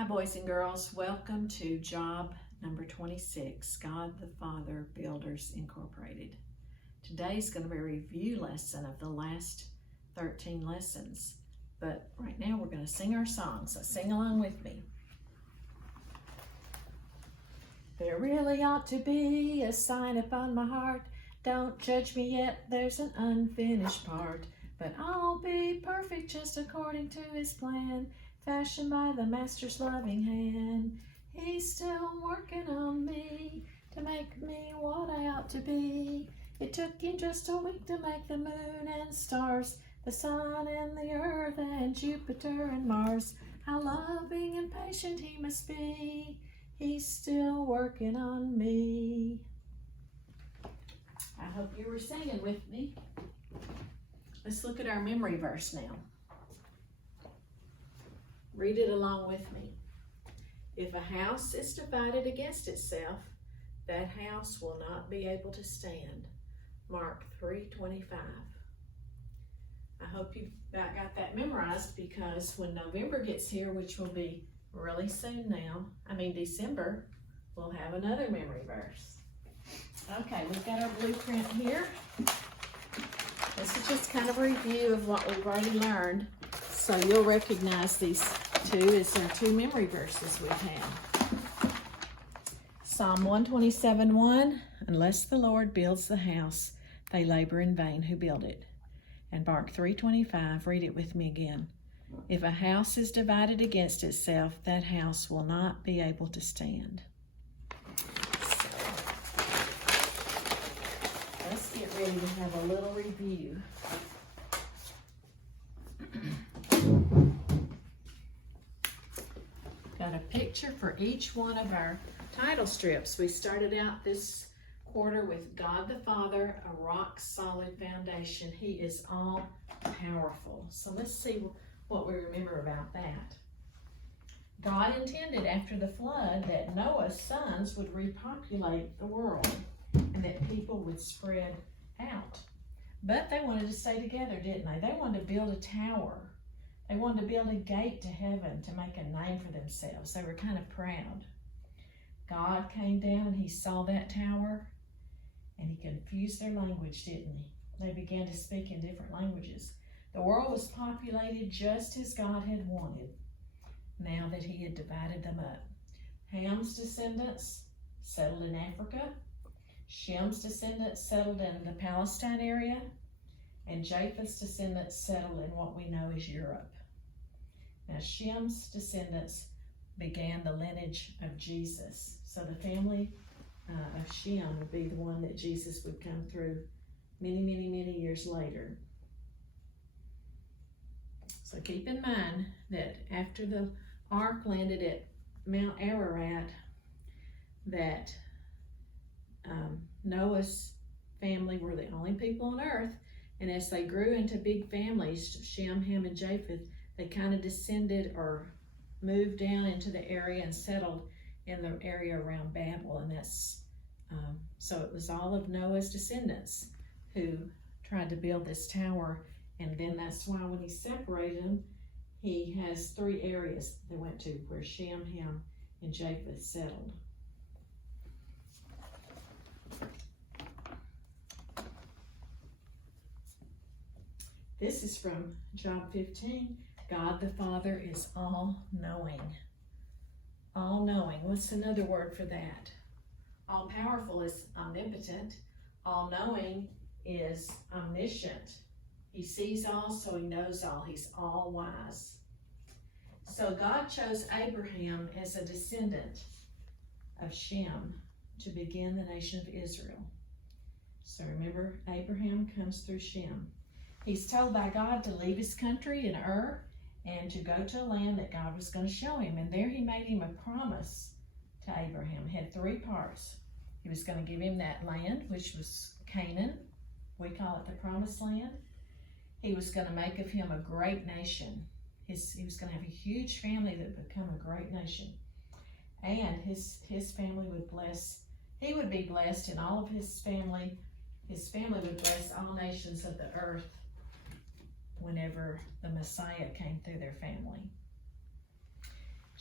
Hi, boys and girls. Welcome to job number 26, God the Father Builders Incorporated. Today's going to be a review lesson of the last 13 lessons. But right now we're going to sing our song, so sing along with me. There really ought to be a sign upon my heart. Don't judge me yet, there's an unfinished part. But I'll be perfect just according to his plan, fashioned by the master's loving hand. He's still working on me to make me what I ought to be. It took him just a week to make the moon and stars, the sun and the earth and Jupiter and Mars. How loving and patient he must be. He's still working on me. I hope you were singing with me. Let's look at our memory verse now. Read it along with me. If a house is divided against itself, that house will not be able to stand. Mark 3:25. I hope you've got that memorized, because when November gets here, which will be really soon now, December, we'll have another memory verse. Okay, we've got our blueprint here. This is just kind of a review of what we've already learned, so you'll recognize these two as our two memory verses we have. Psalm 127:1, unless the Lord builds the house, they labor in vain who build it. And Mark 3:25, read it with me again. If a house is divided against itself, that house will not be able to stand. Let's get ready to have a little review. Got a picture for each one of our title strips. We started out this quarter with God the Father, a rock-solid foundation. He is all-powerful. So let's see what we remember about that. God intended after the flood that Noah's sons would repopulate the world and that people would spread out. But they wanted to stay together, didn't they? They wanted to build a tower. They wanted to build a gate to heaven to make a name for themselves. They were kind of proud. God came down and he saw that tower and he confused their language, didn't he? They began to speak in different languages. The world was populated just as God had wanted, now that he had divided them up. Ham's descendants settled in Africa. Shem's descendants settled in the Palestine area. And Japheth's descendants settled in what we know as Europe. Now Shem's descendants began the lineage of Jesus. So the family of Shem would be the one that Jesus would come through many, many, many years later. So keep in mind that after the ark landed at Mount Ararat, that Noah's family were the only people on earth. And as they grew into big families, Shem, Ham, and Japheth, they kind of descended or moved down into the area and settled in the area around Babel. And that's, so it was all of Noah's descendants who tried to build this tower. And then that's why when he separated them, he has three areas they went to where Shem, Ham, and Japheth settled. This is from Job 15. God the Father is all-knowing. All-knowing. What's another word for that? All-powerful is omnipotent. All-knowing is omniscient. He sees all, so he knows all. He's all-wise. So God chose Abraham as a descendant of Shem to begin the nation of Israel. So remember, Abraham comes through Shem. He's told by God to leave his country in Ur and to go to a land that God was going to show him. And there he made him a promise to Abraham. It had three parts. He was going to give him that land, which was Canaan. We call it the Promised Land. He was going to make of him a great nation. He was going to have a huge family that would become a great nation. And his family would bless, he would be blessed, and all of his family would bless all nations of the earth whenever the Messiah came through their family.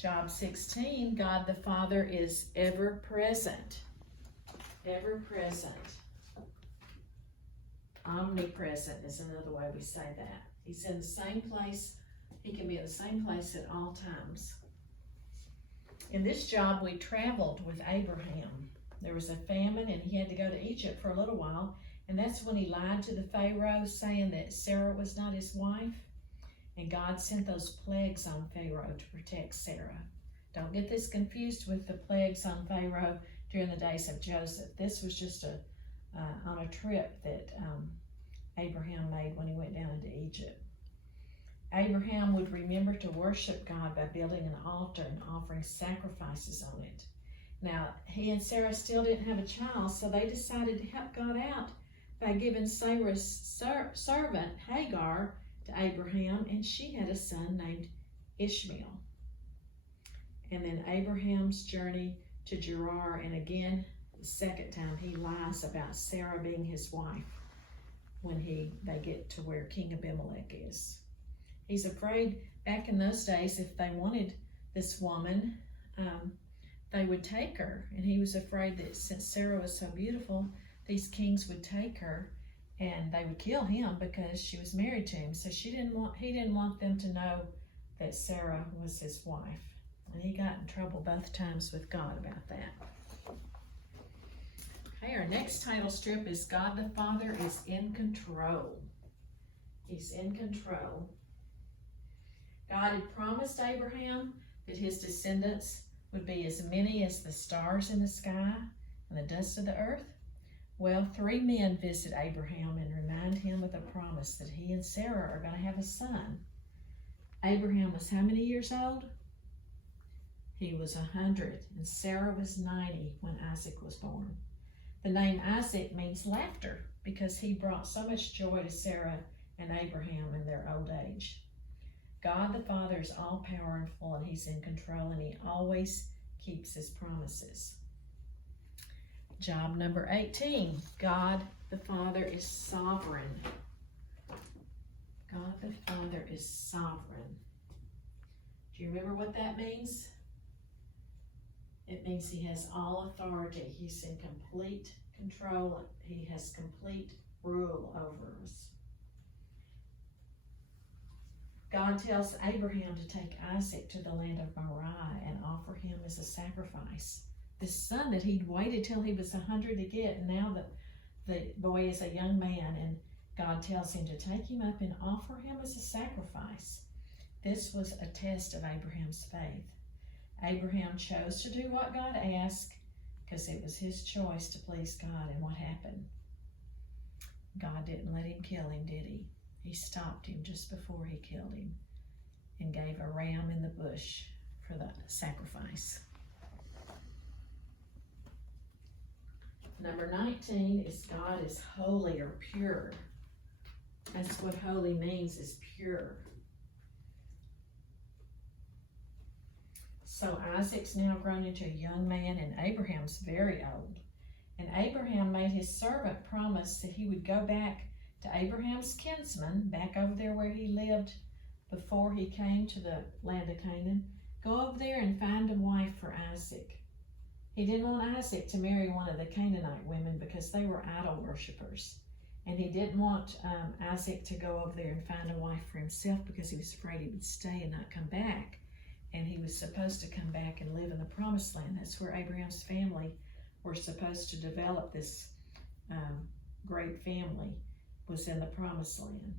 Job 16, God the Father is ever present. Ever present. Omnipresent is another way we say that. He's in the same place. He can be in the same place at all times. In this job, we traveled with Abraham. There was a famine and he had to go to Egypt for a little while. And that's when he lied to the Pharaoh, saying that Sarah was not his wife. And God sent those plagues on Pharaoh to protect Sarah. Don't get this confused with the plagues on Pharaoh during the days of Joseph. This was just on a trip that Abraham made when he went down into Egypt. Abraham would remember to worship God by building an altar and offering sacrifices on it. Now, he and Sarah still didn't have a child, so they decided to help God out by giving Sarah's servant Hagar to Abraham, and she had a son named Ishmael. And then Abraham's journey to Gerar, and again, the second time he lies about Sarah being his wife when they get to where King Abimelech is. He's afraid back in those days if they wanted this woman, they would take her. And he was afraid that since Sarah was so beautiful, these kings would take her and they would kill him because she was married to him. So he didn't want them to know that Sarah was his wife. And he got in trouble both times with God about that. Okay, our next title strip is God the Father is in control. He's in control. God had promised Abraham that his descendants would be as many as the stars in the sky and the dust of the earth. Well, 3 men visit Abraham and remind him of the promise that he and Sarah are going to have a son. Abraham was how many years old? He was 100, and Sarah was 90 when Isaac was born. The name Isaac means laughter because he brought so much joy to Sarah and Abraham in their old age. God the Father is all powerful and he's in control and he always keeps his promises. Job number 18, God the Father is sovereign. God the Father is sovereign. Do you remember what that means? It means he has all authority. He's in complete control. He has complete rule over us. God tells Abraham to take Isaac to the land of Moriah and offer him as a sacrifice. This son that he'd waited till he was 100 to get, and now the boy is a young man, and God tells him to take him up and offer him as a sacrifice. This was a test of Abraham's faith. Abraham chose to do what God asked because it was his choice to please God, and what happened? God didn't let him kill him, did he? He stopped him just before he killed him and gave a ram in the bush for the sacrifice. Number 19 is God is holy or pure. That's what holy means, is pure. So Isaac's now grown into a young man and Abraham's very old. And Abraham made his servant promise that he would go back to Abraham's kinsman, back over there where he lived before he came to the land of Canaan. Go over there and find a wife for Isaac. He didn't want Isaac to marry one of the Canaanite women because they were idol worshipers. And he didn't want Isaac to go over there and find a wife for himself because he was afraid he would stay and not come back. And he was supposed to come back and live in the promised land. That's where Abraham's family were supposed to develop. This great family was in the promised land.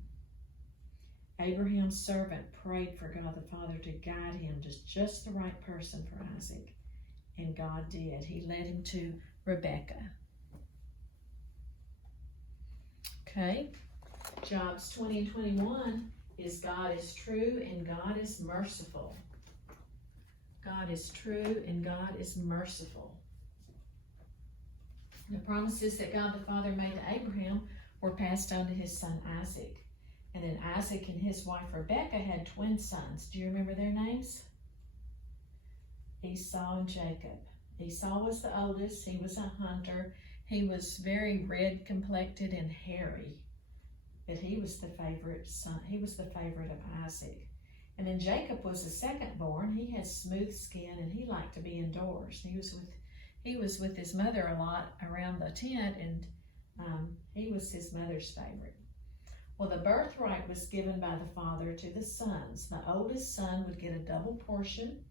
Abraham's servant prayed for God the Father to guide him to just the right person for Isaac. And God did. He led him to Rebekah. Okay. Jobs 20 and 21 is God is true and God is merciful. God is true and God is merciful. The promises that God the Father made to Abraham were passed on to his son Isaac. And then Isaac and his wife Rebekah had twin sons. Do you remember their names? Esau and Jacob. Esau was the oldest. He was a hunter. He was very red complected and hairy. But he was the favorite son. He was the favorite of Isaac. And then Jacob was the second born. He had smooth skin and he liked to be indoors. He was with his mother a lot around the tent, and he was his mother's favorite. Well, the birthright was given by the father to the sons. The oldest son would get a double portion.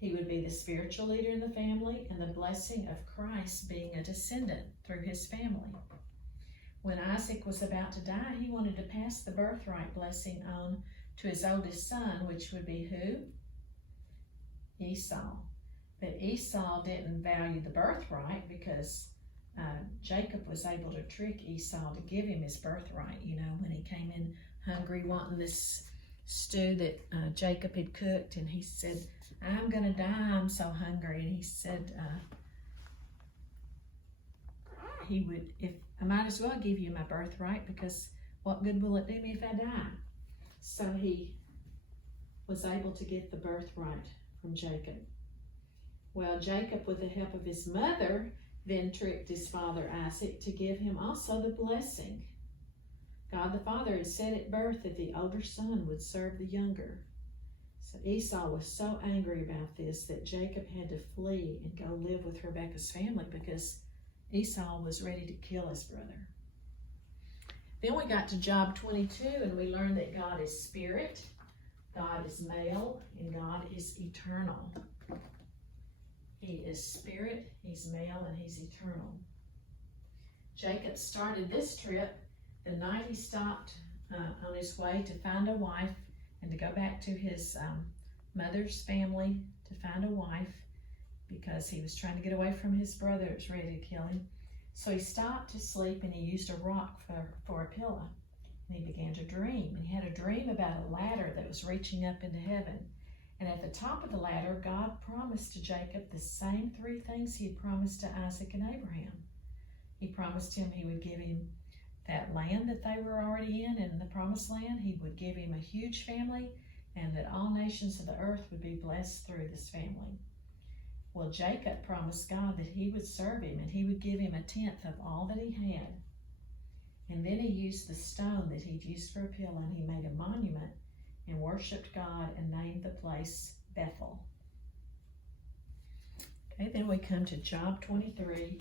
He would be the spiritual leader in the family, and the blessing of Christ being a descendant through his family. When Isaac was about to die, he wanted to pass the birthright blessing on to his oldest son, which would be who? Esau. But Esau didn't value the birthright because Jacob was able to trick Esau to give him his birthright. You know, when he came in hungry wanting this stew that Jacob had cooked, and he said, I'm going to die, I'm so hungry. And he said I might as well give you my birthright, because what good will it do me if I die? So he was able to get the birthright from Jacob. Well, Jacob, with the help of his mother, then tricked his father Isaac to give him also the blessing. God the Father had said at birth that the older son would serve the younger. So Esau was so angry about this that Jacob had to flee and go live with Rebekah's family, because Esau was ready to kill his brother. Then we got to Job 22, and we learned that God is spirit, God is male, and God is eternal. He is spirit, he's male, and he's eternal. Jacob started this trip the night he stopped on his way to find a wife and to go back to his mother's family to find a wife, because he was trying to get away from his brother that was ready to kill him. So he stopped to sleep, and he used a rock for a pillow. And he began to dream. And he had a dream about a ladder that was reaching up into heaven. And at the top of the ladder, God promised to Jacob the same three things he had promised to Isaac and Abraham. He promised him he would give him that land that they were already in the promised land. He would give him a huge family, and that all nations of the earth would be blessed through this family. Well, Jacob promised God that he would serve him, and he would give him 1/10 of all that he had. And then he used the stone that he'd used for a pillow, and he made a monument and worshiped God and named the place Bethel. Okay, then we come to Job 23,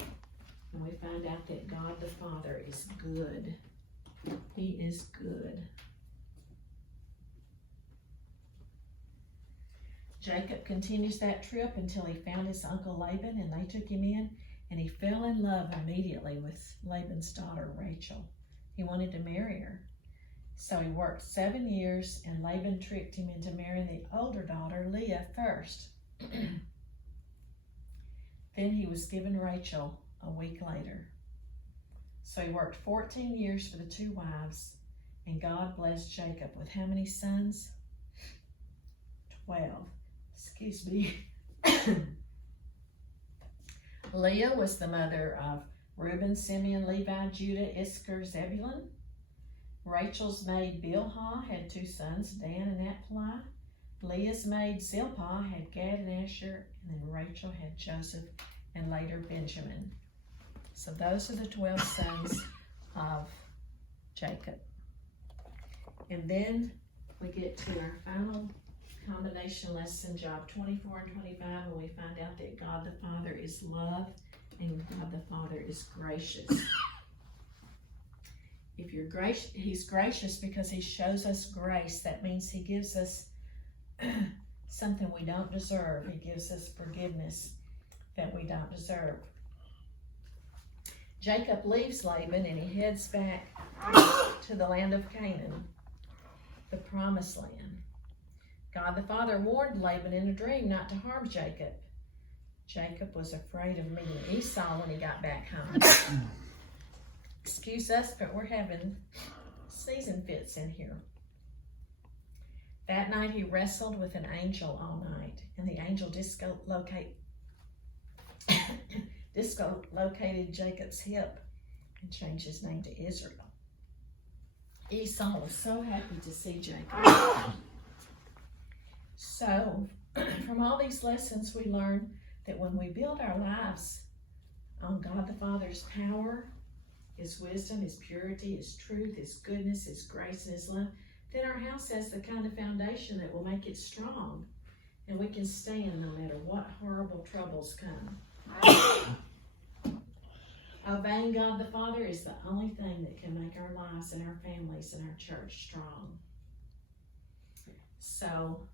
and we find out that God the Father is good. He is good. Jacob continues that trip until he found his uncle Laban, and they took him in, and he fell in love immediately with Laban's daughter, Rachel. He wanted to marry her. So he worked 7 years, and Laban tricked him into marrying the older daughter, Leah, first. Then he was given Rachel a week later. So he worked 14 years for the 2 wives, and God blessed Jacob with how many sons? 12. Excuse me. Leah was the mother of Reuben, Simeon, Levi, Judah, Issachar, Zebulun. Rachel's maid Bilhah had 2 sons, Dan and Naphtali. Leah's maid Zilpah had Gad and Asher, and then Rachel had Joseph and later Benjamin. So those are the 12 sons of Jacob. And then we get to our final combination lesson, Job 24 and 25, and we find out that God the Father is love and God the Father is gracious. If you're gracious, he's gracious because he shows us grace. That means he gives us something we don't deserve. He gives us forgiveness that we don't deserve. Jacob leaves Laban and he heads back to the land of Canaan, the promised land. God the Father warned Laban in a dream not to harm Jacob. Jacob was afraid of meeting Esau when he got back home. Excuse us, but we're having season fits in here. That night he wrestled with an angel all night, and the angel dislocated Jacob's hip and changed his name to Israel. Esau was so happy to see Jacob. So, from all these lessons, we learn that when we build our lives on God the Father's power, his wisdom, his purity, his truth, his goodness, his grace, and his love, then our house has the kind of foundation that will make it strong, and we can stand no matter what horrible troubles come. Obeying God the Father is the only thing that can make our lives and our families and our church strong. So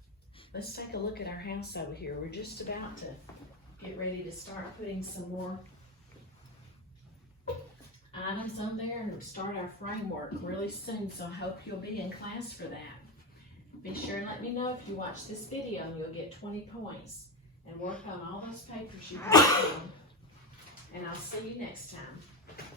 let's take a look at our house over here. We're just about to get ready to start putting some more items on there and start our framework really soon, so I hope you'll be in class for that. Be sure and let me know if you watch this video, and you'll get 20 points, and work on all those papers you put on. And I'll see you next time.